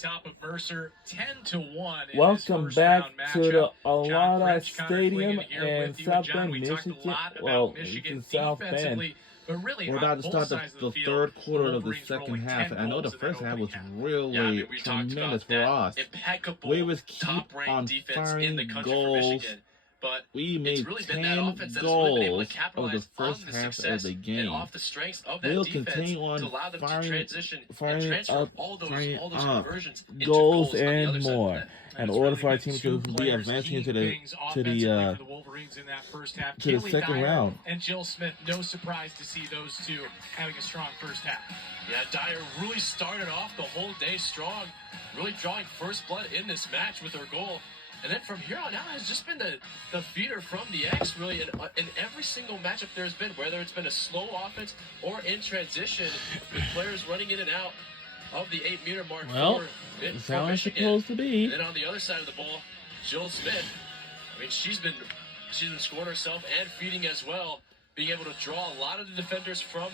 top of Mercer, 10-1. Welcome back to the Alada Stadium in South Bend, Michigan. Well, it's in South Bend. We're about to start the third quarter of the second half. I know the first half was really tremendous for us. We was keep on firing goals. But we made really 10 goals of the first half of the game. Off the strengths of that we'll defense continue on to allow them firing, to transition firing and transfer up, all those conversions into goals on the and other side of more. the net. In order for our team to be advancing to the Wolverines in that first half. to the second Dyer round. And Jill Smith, no surprise to see those two having a strong first half. Yeah, Dyer really started off the whole day strong, really drawing first blood in this match with her goal. And then from here on out has just been the feeder from the X, really, in every single matchup there's been, whether it's been a slow offense or in transition, with players running in and out of the 8-meter mark for it's how it's Michigan. supposed to be. And then on the other side of the ball, Jill Smith, I mean, she's been scoring herself and feeding as well, being able to draw a lot of the defenders from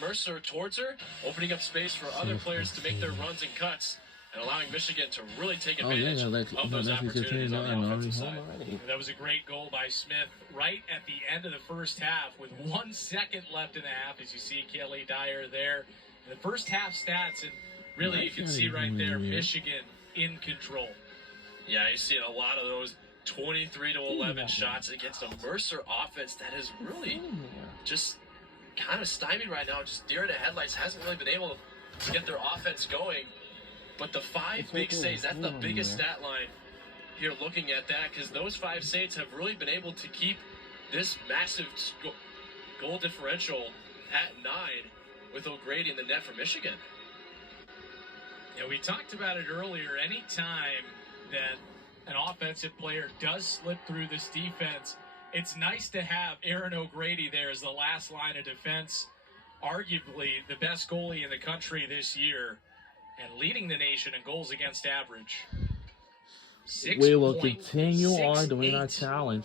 Mercer towards her, opening up space for other players to make their runs and cuts, and allowing Michigan to really take advantage of those opportunities on the offensive side. That was a great goal by Smith right at the end of the first half with 1 second left in the half, as you see Kelly Dyer there. And the first half stats, and really you can see right there, Michigan in control. Yeah, you see a lot of those 23-11 shots against a Mercer offense that is really just kind of stymied right now, just deer in the headlights, hasn't really been able to get their offense going. But the 5 big saves, that's the biggest stat line here looking at that, because those 5 saves have really been able to keep this massive goal differential at 9 with O'Grady in the net for Michigan. Yeah, we talked about it earlier. Any time that an offensive player does slip through this defense, it's nice to have Aaron O'Grady there as the last line of defense, arguably the best goalie in the country this year, and leading the nation in goals against average. We will continue on doing our challenge.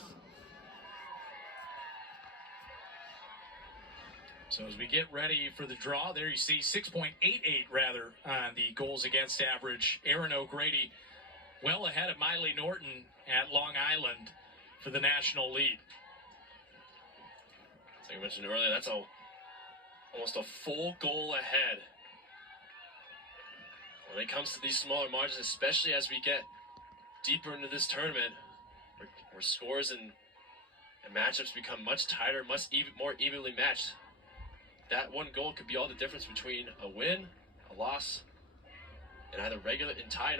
So as we get ready for the draw, there you see 6.88 rather on the goals against average. Aaron O'Grady well ahead of Miley Norton at Long Island for the national lead. As I mentioned earlier, that's almost a full goal ahead. When it comes to these smaller margins, especially as we get deeper into this tournament, where scores and matchups become much tighter, much more evenly matched, that one goal could be all the difference between a win, a loss, and either tie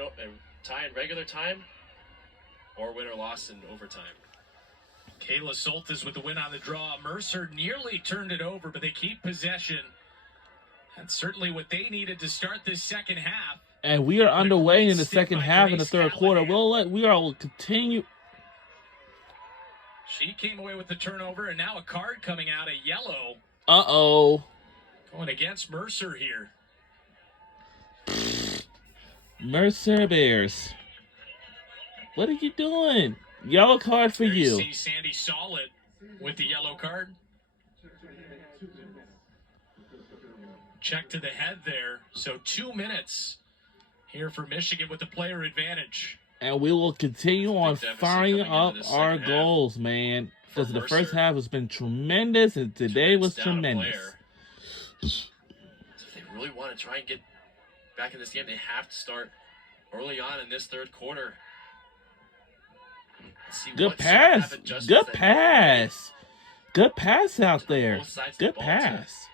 in regular time, or win or loss in overtime. Kayla Soltis with the win on the draw. Mercer nearly turned it over, but they keep possession. That's certainly what they needed to start this second half. And we are underway in the second half of the third quarter. We will continue. She came away with the turnover, and now a card coming out, a yellow. Uh-oh. Going against Mercer here. Mercer Bears. What are you doing? Yellow card for you. See Sandy Solid with the yellow card. Check to the head there. So 2 minutes here for Michigan with the player advantage. And we will continue on firing up our goals, man. Because the first half has been tremendous, and today was tremendous. So if they really want to try and get back in this game, they have to start early on in this third quarter. Good pass. Good pass. Good pass out there. Good pass.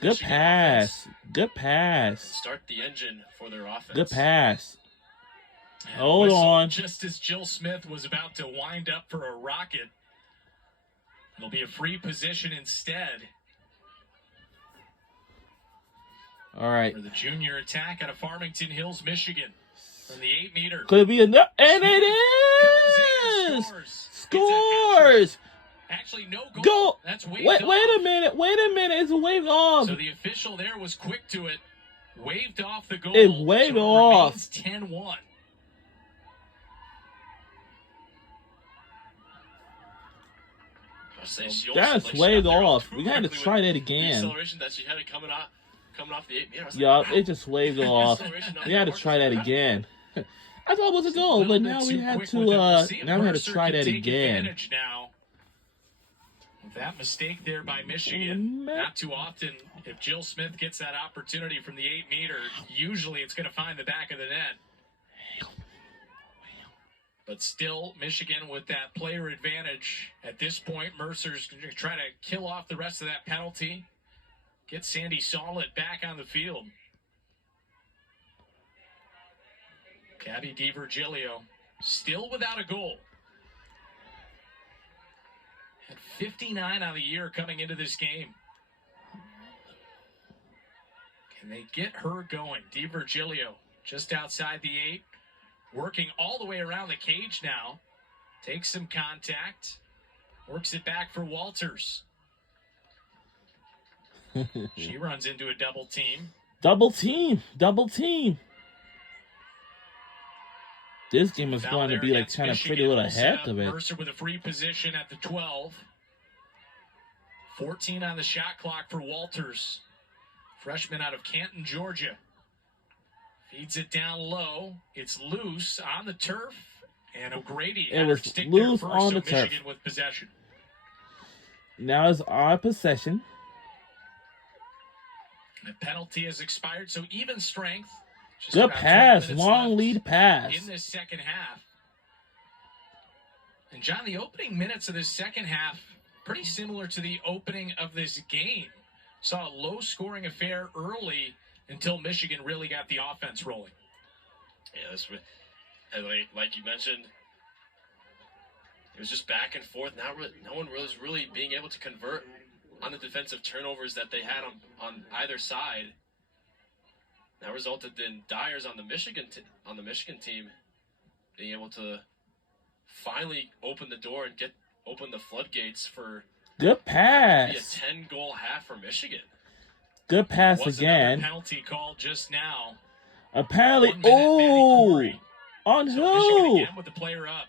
Good pass. Good pass. Start the engine for their offense. Good pass. Hold on. Just as Jill Smith was about to wind up for a rocket, it'll be a free position instead. All right. For the junior attack out of Farmington Hills, Michigan. From the 8-meter. Could it be enough? And it is! Scores! Actually, no goal. Go! That's wait a minute. Wait a minute. It's waved off. So the official there was quick to it. Waved off the goal. It waved off. 10-1. That's waved off. We got to try that again. The acceleration that she had it coming coming off the 8 meter. Yup, it just waved off. We had to try that again. I thought it was a goal, but now we had to try that again. Now. That mistake there by Michigan, not too often. If Jill Smith gets that opportunity from the 8 meter, usually it's going to find the back of the net. But still, Michigan with that player advantage. At this point, Mercer's going to try to kill off the rest of that penalty. Get Sandy Solid back on the field. Gabby DiVirgilio still without a goal. Had 59 on the year coming into this game. Can they get her going? DiVirgilio just outside the 8. Working all the way around the cage now. Takes some contact. Works it back for Walters. She runs into a double team. Double team. This game is going to be like kind of pretty little ahead of it. Mercer with a free position at the 12. 14 on the shot clock for Walters. Freshman out of Canton, Georgia. Feeds it down low. It's loose on the turf. And O'Grady it was loose on the turf. Michigan with possession. Now it's our possession. The penalty has expired, so even strength. Good pass, long lead pass. In this second half. And John, the opening minutes of this second half, pretty similar to the opening of this game. Saw a low-scoring affair early until Michigan really got the offense rolling. Yeah, that's like you mentioned. It was just back and forth. No one was really being able to convert on the defensive turnovers that they had on either side. That resulted in Dyers on the Michigan team being able to finally open the door and open the floodgates for good pass. Be a 10-goal half for Michigan. Good pass again. Penalty called just now. Apparently, on so who? Again with the player up.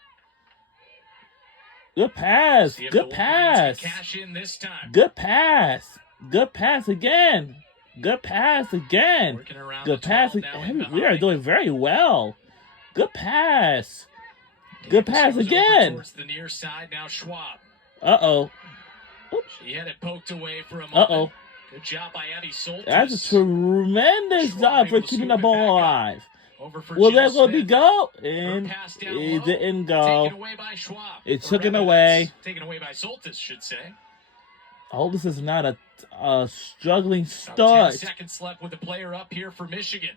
Good pass. Good pass. Cash in this time. Good pass. Good pass again. Good pass again. Good pass. We are doing very well. Good pass. Good pass again. Towards the near side now. Schwab. Uh-oh. She had it poked away for a moment. Uh-oh. Good job by Addie Soltis. That's a tremendous job for keeping the ball alive. Will that go be go? And it didn't go. Taken away by Schwab. It took it away. Taken away by Soltis, should say. I hope this is not a struggling start. 10 seconds left with the player up here for Michigan.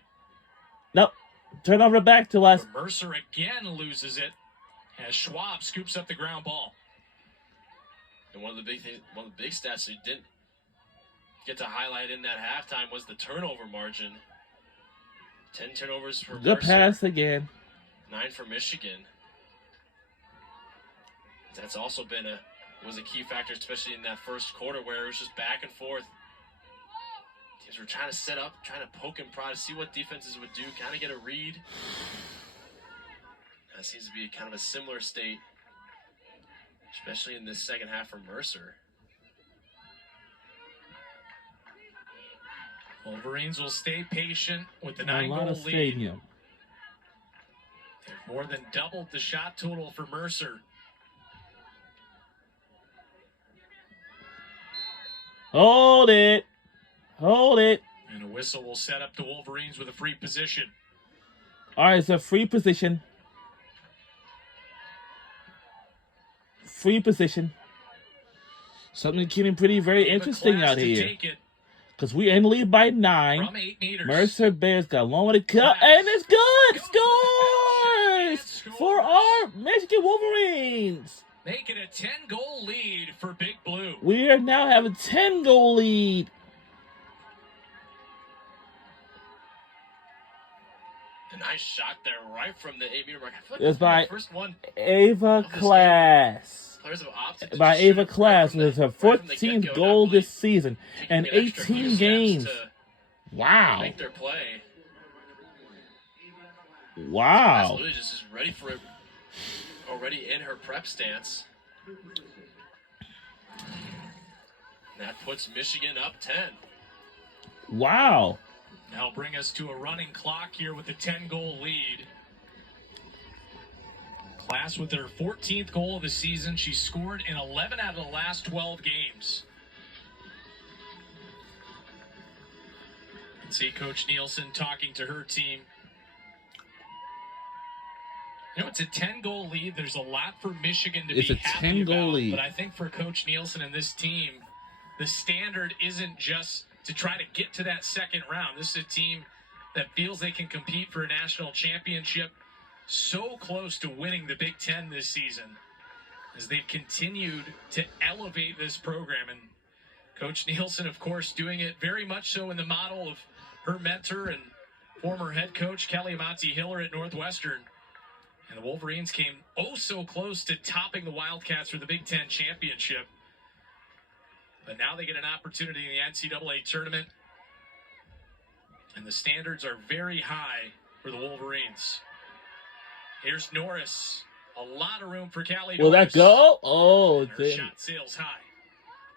Nope. Turn over back to us. But Mercer again loses it as Schwab scoops up the ground ball. And one of the big stats that you didn't get to highlight in that halftime was the turnover margin. 10 turnovers for Good Mercer. Pass again. 9 for Michigan. That's also was a key factor, especially in that first quarter where it was just back and forth. Teams were trying to set up, trying to poke and prod, see what defenses would do, kind of get a read. That seems to be kind of a similar state, especially in this second half for Mercer. Wolverines will stay patient with the 9-goal lead. Stadium. They've more than doubled the shot total for Mercer. Hold it. And a whistle will set up the Wolverines with a free position. All right, it's a free position. Something keeping very interesting out here. Because we're in the lead by 9. From 8 meters. Mercer Bears got a long way to cut. And it's good! Scores! For our Michigan Wolverines! Make it a 10-goal lead for Big Blue. We are now have a 10-goal lead. A nice shot there right from the 8-meter mark. It was by the first one Ava Class. By Ava Class with her 14th goal this season and 18 games. Wow. Make their play. Wow. Absolutely just ready for it. Already in her prep stance. And that puts Michigan up 10. Wow. That'll bring us to a running clock here with a 10-goal lead. Class with her 14th goal of the season. She scored in 11 out of the last 12 games. You can see Coach Nielsen talking to her team. You know, it's a 10-goal lead. There's a lot for Michigan to be happy about. lead. But I think for Coach Nielsen and this team, the standard isn't just to try to get to that second round. This is a team that feels they can compete for a national championship, so close to winning the Big Ten this season, as they've continued to elevate this program. And Coach Nielsen, of course, doing it very much so in the model of her mentor and former head coach Kelly Monty-Hiller at Northwestern. And the Wolverines came oh so close to topping the Wildcats for the Big Ten championship. But now they get an opportunity in the NCAA tournament. And the standards are very high for the Wolverines. Here's Norris. A lot of room for Callie Norris. Will that go? Oh, her shot sails high.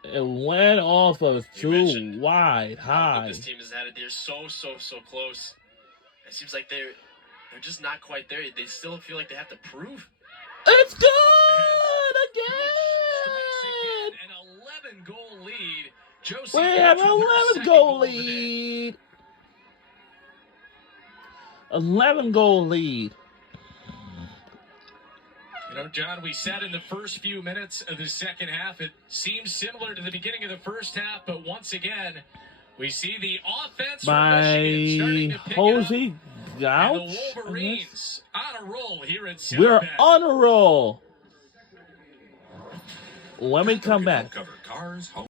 It went off of too wide, high. This team has had it. They're so close. It seems like they're just not quite there. They still feel like they have to prove. It's good again. An 11-goal lead. Josie We have an 11-goal lead. 11-goal lead. You know, John, we said in the first few minutes of the second half, it seems similar to the beginning of the first half, but once again, we see the offense by starting to pick Hosey it up. And the Gouch. Wolverines on a roll here at South We're Bend. on a roll. When we come back. Cover cars,